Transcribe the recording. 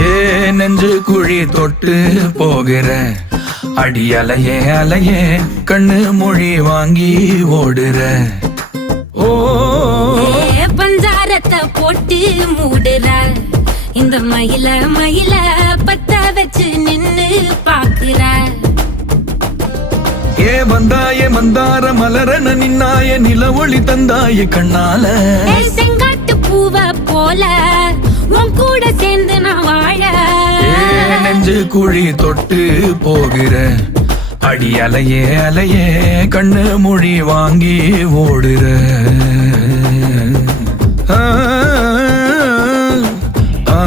ஏ நெஞ்சு குழி தொட்டு போகிற அடி அலையே அலையே கண்ணு மொழி வாங்கி ஓடுற. ஓ பஞ்சாரத்தை போட்டு மூடுற இந்த மயில மயில பத்த வச்சு நின்னு பாக்குற. ஏ வந்தாய மந்தார மலரன நின்னாய நில ஒளி தந்தாய கண்ணால. செங்காட்டு பூவ போல உன் கூட சேர்ந்து நான் வாழ. நெஞ்சு குழி தொட்டு போகிற அடி அலையே அலையே கண்ணு மொழி வாங்கி ஓடுற. ஆ ஆ